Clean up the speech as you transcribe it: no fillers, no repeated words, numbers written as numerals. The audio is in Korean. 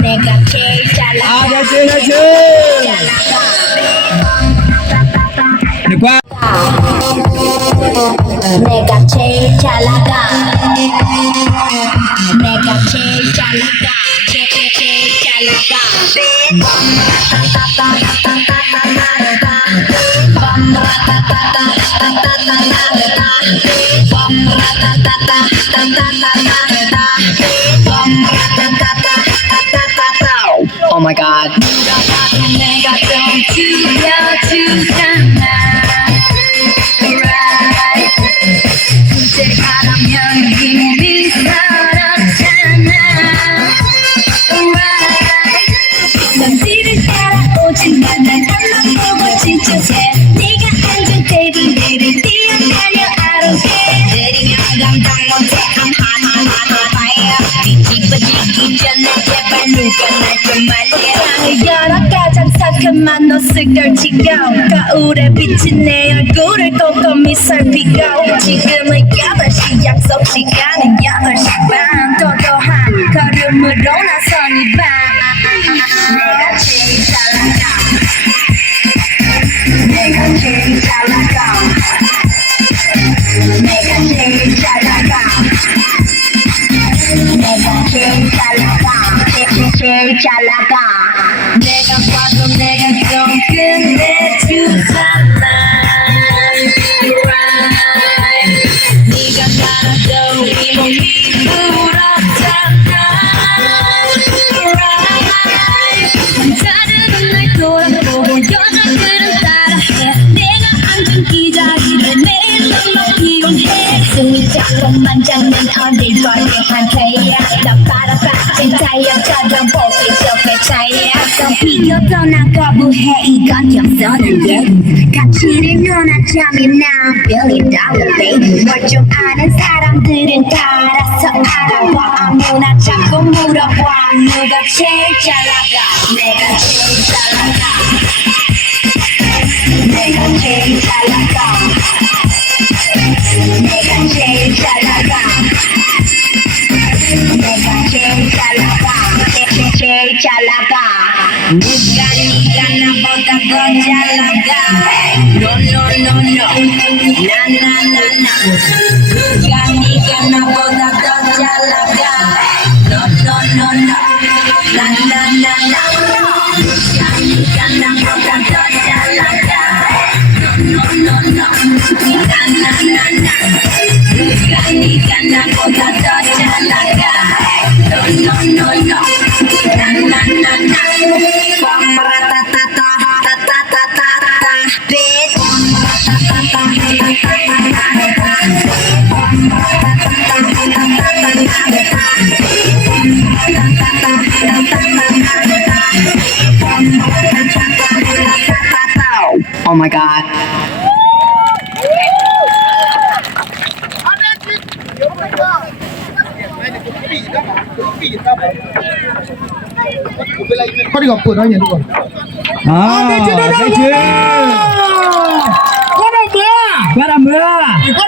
내가 제일 잘 나가 그렇지. Được quá. 내가 제일 잘 나가 내가 제일 잘 나가 제일 잘 Oh my god. 내가 좀 죽여주잖아 Right 부재가라면 이미 살았잖아 Right 넌 뒤를 따라오진 않아 나만 보고 지쳐서 네가 앉은 테이블들을 뛰어다녀 I don't care 느리면 감당 못해 I'm hot hot hot hot fire 뒤집어지기 전에 제발 누가 날 좀 말려 세상을 열어 가장 상큼한 옷을 걸치고 거울에 비친 내 얼굴을 꼼꼼히 살피고 지금은 8시 약속 시간은 8시 반 도도한 걸음으로 나선 이 밤 내가 제일 잘 나가 내가 제일 잘 나가 내가 제일 잘 나가 내가 제일 잘 나가 제일 잘 나가 내가 봐도 내가 좀 끝내주잖아 Right 네가 따라도 이 몸이 불었잖아 Right 남자들은 날 돌아보고 여자들은 따라해 내가 앉은 이 자리를 매일 너무 이용해 숨이 자꾸만 잡는 어딜 걸려한 그야 나 바라봤던 타이어처럼 보기 차이야 또 비교도 난 거부해 이건 역서는 얘기 가치를 논하자면 난 $1 billion baby 뭘 좀 아는 사람들은 다 알아서 알아봐 아무나 자꾸 물어봐 누가 제일 잘 나가 내가 제일 잘 나가 내가 제일 잘 나가 내가 제일 잘 나가 내가 제일 잘 나가 제일 잘 나가 네가 나보다 더 잘 나가 No no no no Na na na na 네가 나보다 더 잘 나가 No no no no Na na na na 네가 나보다 더 잘 나가 No no no no Na na na na 네가 나보다 더 잘 나가 No no no no Na na na na Oh my god. Có đi gặp vườn anh nhỉ đúng không? Được chưa? Có đồng mưa. Quá là mưa. Có